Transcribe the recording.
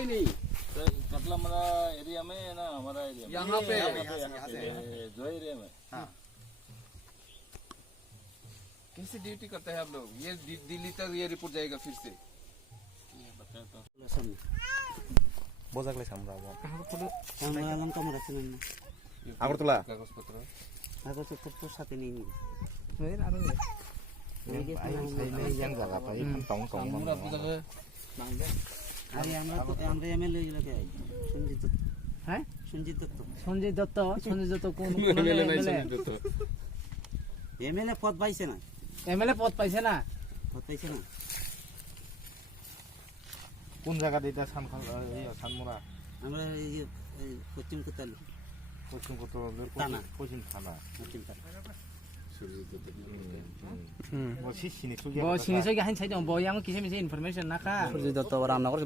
ही नहीं। कतला हमारा एरिया में है ना, हमारा एरिया में यहाँ पे जो एरिया में कैसे ड्यूटी करते हैं आप लोग? ये दिल्ली तक ये रिपोर्ट जाएगा फिर से। बताए तो বোঝাকলে আমরা কাগজপত্র আগরতলা कागजपत्र তো সাথে নিয়ে নিবি yang jaga apa ini tong tong আরে আমরা এমএলএ এলাকায় আই সঞ্জিত দত্ত হ্যাঁ সঞ্জিত দত্ত সঞ্জয় দত্ত কোন एमएलए नहीं समझते तो এমএলএ পদ পাইছে না এমএলএ পদ পাইছে না পদ পাইছে না কোন জায়গা দিতে সানখাল এই সানমুরা আমরা এই যে পশ্চিম কোতালি পশ্চিম কত থানা। পশ্চিম থানা পশ্চিম কোতালি 뭐 시신이 소개 뭐 신이석이 한 차이도 뭐 양은 기세미세 인포메이션 나카 রামনগর